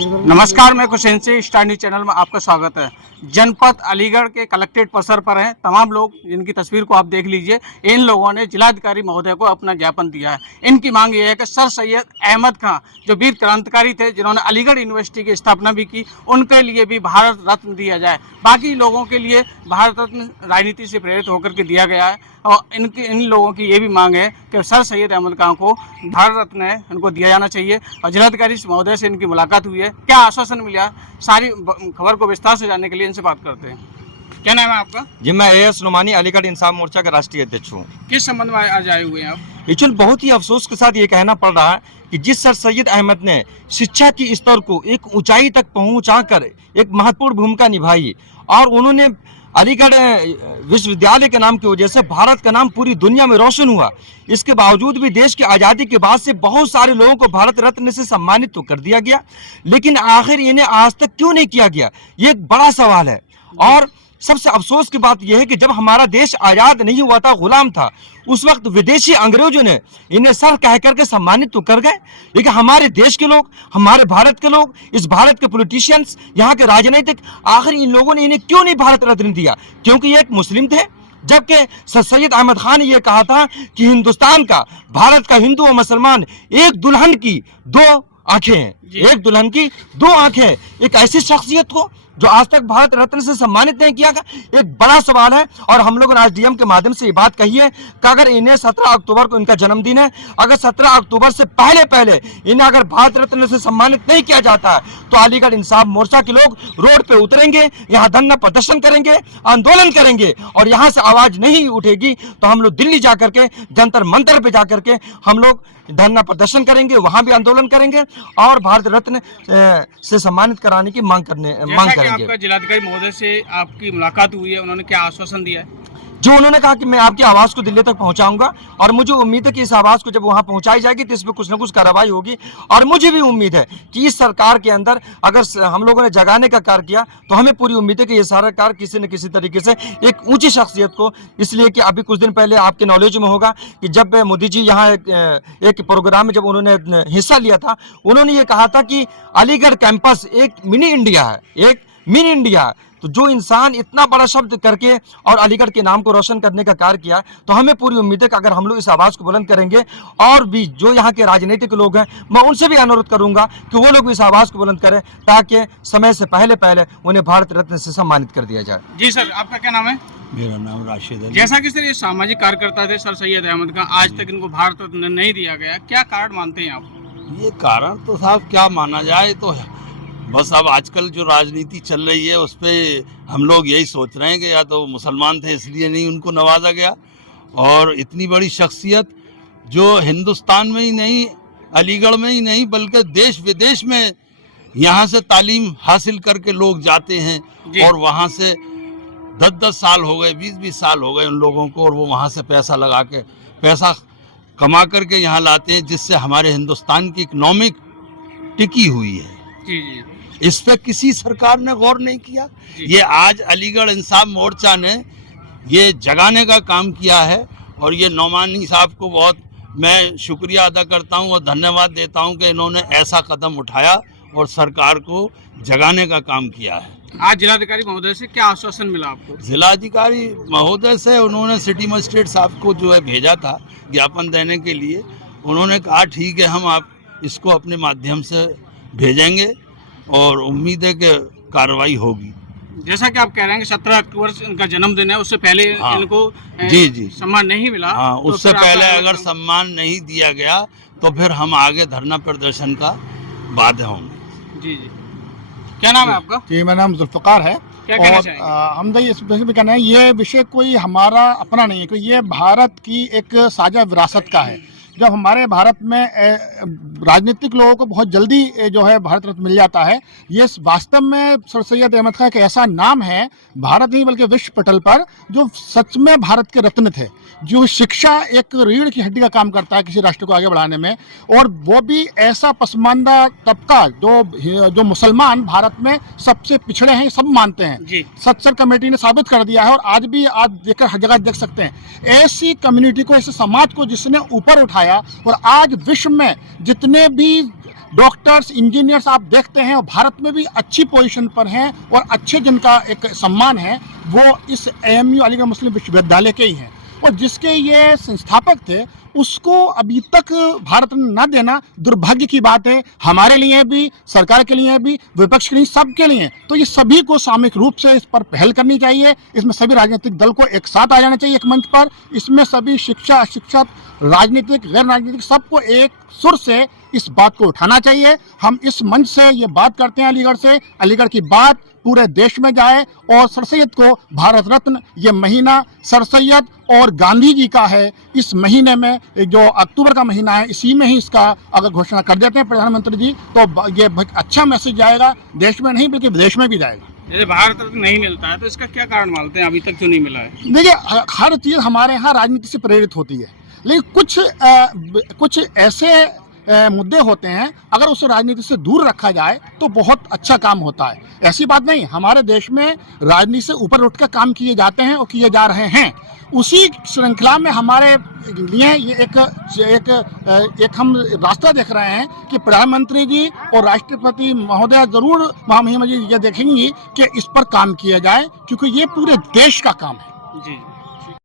नमस्कार, मैं कुशेन से स्टार न्यूज चैनल में आपका स्वागत है। जनपद अलीगढ़ के कलेक्ट्रेट परिसर पर हैं तमाम लोग, जिनकी तस्वीर को आप देख लीजिए। इन लोगों ने जिलाधिकारी महोदय को अपना ज्ञापन दिया है। इनकी मांग ये है कि सर सैयद अहमद खां, जो वीर क्रांतिकारी थे, जिन्होंने अलीगढ़ यूनिवर्सिटी की स्थापना भी की, उनके लिए भी भारत रत्न दिया जाए। बाकी लोगों के लिए भारत रत्न राजनीति से प्रेरित होकर के दिया गया है और इन लोगों की ये भी मांग है कि सर सैयद अहमद खां को भारत रत्न है, इनको दिया जाना चाहिए। और जिलाधिकारी महोदय से इनकी मुलाकात हुई है, क्या आश्वासन मिला, सारी खबर को विस्तार से जानने के लिए इनसे बात करते हैं। क्या नाम है आपका? जी, मैं एएस नुमानी अलीगढ़ इंसाफ मोर्चा का राष्ट्रीय अध्यक्ष हूँ। किस संबंध में आज आए हुए हैं आप? एक्चुअली बहुत ही अफसोस के साथ ये कहना पड़ रहा है कि जिस सर सैयद अहमद ने शिक्षा की स्तर को एक ऊंचाई तक पहुंचाकर एक महत्वपूर्ण भूमिका निभाई और उन्होंने अलीगढ़ विश्वविद्यालय के नाम की वजह से भारत का नाम पूरी दुनिया में रोशन हुआ। इसके बावजूद भी देश की आज़ादी के बाद से बहुत सारे लोगों को भारत रत्न से सम्मानित तो कर दिया गया, लेकिन आखिर इन्हें आज तक क्यों नहीं किया गया, ये एक बड़ा सवाल है। और सबसे अफसोस की बात यह है कि जब हमारा देश आज़ाद नहीं हुआ था, गुलाम था, उस वक्त विदेशी अंग्रेजों ने इन्हें सर कह करके सम्मानित तो कर गए, लेकिन हमारे देश के लोग, हमारे भारत के लोग, इस भारत के पॉलिटिशियंस, यहाँ के राजनीतिक, आखिर इन लोगों ने इन्हें क्यों नहीं भारत रत्न दिया? क्योंकि ये एक मुस्लिम थे, जबकि सर सैयद अहमद खान ने यह कहा था कि हिंदुस्तान का, भारत का हिंदू और मुसलमान एक दुल्हन की दो आंखें हैं, एक दुल्हन की दो आंखें। एक ऐसी शख्सियत को जो आज तक भारत रत्न से सम्मानित नहीं किया गया, एक बड़ा सवाल है। और हम लोग आज डीएम के माध्यम से ये बात कही है कि अगर इन्हें 17 अक्टूबर को इनका जन्मदिन है, अगर 17 अक्टूबर से पहले इन्हें अगर भारत रत्न से सम्मानित नहीं किया जाता है तो अलीगढ़ इंसाफ मोर्चा के लोग रोड पे उतरेंगे, यहाँ धरना प्रदर्शन करेंगे, आंदोलन करेंगे। और यहाँ से आवाज नहीं उठेगी तो हम लोग दिल्ली जाकर के, जंतर मंतर पे जाकर के हम लोग धरना प्रदर्शन करेंगे, वहां भी आंदोलन करेंगे और भारत रत्न से सम्मानित कराने की मांग करेंगे। आपका जिलाधिकारी महोदय से आपकी मुलाकात हुई है, उन्होंने क्या आश्वासन दिया है? जो उन्होंने कहा कि मैं आपकी आवाज़ को दिल्ली तक पहुंचाऊंगा और मुझे उम्मीद है कि इस आवाज़ को जब वहां पहुंचाई जाएगी तो इस पर कुछ ना कुछ कार्रवाई होगी। और मुझे भी उम्मीद है कि इस सरकार के अंदर अगर हम लोगों ने जगाने का कार्य किया तो हमें पूरी उम्मीद है कि ये सरकार किसी न किसी तरीके से एक ऊंची शख्सियत को, इसलिए कि अभी कुछ दिन पहले आपके नॉलेज में होगा कि जब मोदी जी यहाँ एक प्रोग्राम में जब उन्होंने हिस्सा लिया था, उन्होंने ये कहा था कि अलीगढ़ कैंपस एक मिनी इंडिया है, एक मिनी इंडिया। तो जो इंसान इतना बड़ा शब्द करके और अलीगढ़ के नाम को रोशन करने का कार्य किया, तो हमें पूरी उम्मीद है कि अगर हम लोग इस आवाज़ को बुलंद करेंगे और भी जो यहाँ के राजनीतिक लोग हैं, मैं उनसे भी अनुरोध करूंगा कि वो लोग इस आवाज़ को बुलंद करें ताकि समय से पहले उन्हें भारत रत्न से सम्मानित कर दिया जाए। जी सर, आपका क्या नाम है? मेरा नाम राशिद अली। जैसा कि सर ये सामाजिक कार्यकर्ता थे सर सैयद अहमद खां, आज तक इनको भारत रत्न नहीं दिया गया, क्या कारण मानते हैं आप? ये कारण तो साहब क्या माना जाए, तो बस अब आजकल जो राजनीति चल रही है उस पर हम लोग यही सोच रहे हैं कि या तो मुसलमान थे इसलिए नहीं उनको नवाजा गया, और इतनी बड़ी शख्सियत जो हिंदुस्तान में ही नहीं, अलीगढ़ में ही नहीं, बल्कि देश विदेश में यहाँ से तालीम हासिल करके लोग जाते हैं और वहाँ से 10-10 साल हो गए, 20-20 साल हो गए उन लोगों को, और वो वहाँ से पैसा लगा के, पैसा कमा करके यहाँ लाते हैं, जिससे हमारे हिंदुस्तान की इकनॉमिक टिकी हुई है। जी। इस पर किसी सरकार ने गौर नहीं किया। ये आज अलीगढ़ इंसाफ मोर्चा ने ये जगाने का काम किया है, और ये नौमानी साहब को बहुत मैं शुक्रिया अदा करता हूँ और धन्यवाद देता हूँ कि इन्होंने ऐसा कदम उठाया और सरकार को जगाने का काम किया है। आज जिलाधिकारी महोदय से क्या आश्वासन मिला आपको? जिलाधिकारी महोदय से उन्होंने सिटी मजिस्ट्रेट साहब को जो है भेजा था ज्ञापन देने के लिए, उन्होंने कहा ठीक है, हम आप इसको अपने माध्यम से भेजेंगे और उम्मीद है कि कार्रवाई होगी। जैसा कि आप कह रहे हैं कि 17 अक्टूबर से इनका जन्मदिन है, उससे पहले इनको जी सम्मान नहीं मिला। हाँ, तो उससे पहले अगर सम्मान नहीं दिया गया तो फिर हम आगे धरना प्रदर्शन का बाध्य होंगे। जी। क्या नाम है आपका? जी, मेरा नाम जुल्फ़िकार है। क्या कहना चाहेंगे? हम तो इस विषय में कहना है, ये विषय कोई हमारा अपना नहीं है, क्योंकि ये भारत की एक साझा विरासत का है। जब हमारे भारत में राजनीतिक लोगों को बहुत जल्दी जो है भारत रत्न मिल जाता है, ये वास्तव में सर सैयद अहमद खां एक ऐसा नाम है भारत नहीं बल्कि विश्व पटल पर, जो सच में भारत के रत्न थे। जो शिक्षा एक रीढ़ की हड्डी का काम करता है किसी राष्ट्र को आगे बढ़ाने में, और वो भी ऐसा पसमानदा तबका जो मुसलमान भारत में सबसे पिछड़े हैं, सब मानते हैं। सत्सर कमेटी ने साबित कर दिया है, और आज भी आज देखकर हर जगह देख सकते हैं ऐसी कम्युनिटी को, ऐसे समाज को जिसने ऊपर उठाया, और आज विश्व में जितने भी डॉक्टर्स, इंजीनियर्स आप देखते हैं, और भारत में भी अच्छी पोजीशन पर हैं और अच्छे जिनका एक सम्मान है, वो इस AMU अलीगढ़ मुस्लिम विश्वविद्यालय के ही हैं। और जिसके ये संस्थापक थे, उसको अभी तक भारत रत्न न देना दुर्भाग्य की बात है, हमारे लिए भी, सरकार के लिए भी, विपक्ष के लिए, सबके लिए। तो ये सभी को सामूहिक रूप से इस पर पहल करनी चाहिए। इसमें सभी राजनीतिक दल को एक साथ आ जाना चाहिए एक मंच पर। इसमें सभी शिक्षा, अशिक्षित, राजनीतिक, गैर राजनीतिक, सबको एक सुर से इस बात को उठाना चाहिए। हम इस मंच से ये बात करते हैं अलीगढ़ से, अलीगढ़ की बात पूरे देश में जाए और सर सैयद को भारत रत्न, ये महीना सर सैयद और गांधी जी का है। इस महीने में, जो अक्टूबर का महीना है, इसी में ही इसका अगर घोषणा कर देते हैं प्रधानमंत्री जी, तो ये बहुत अच्छा मैसेज जाएगा, देश में नहीं बल्कि विदेश में भी जाएगा। यदि भारत रत्न नहीं मिलता है तो इसका क्या कारण मानते हैं, अभी तक क्यों नहीं मिला है? देखिए, हर चीज़ हमारे यहाँ राजनीति से प्रेरित होती है, लेकिन कुछ ऐसे मुद्दे होते हैं, अगर उसे राजनीति से दूर रखा जाए तो बहुत अच्छा काम होता है। ऐसी बात नहीं, हमारे देश में राजनीति से ऊपर उठकर काम किए जाते हैं और किए जा रहे हैं। उसी श्रृंखला में हमारे लिए ये एक हम रास्ता देख रहे हैं कि प्रधानमंत्री जी और राष्ट्रपति महोदय जरूर महामहिम जी ये देखेंगी कि इस पर काम किया जाए, क्योंकि ये पूरे देश का काम है। जी।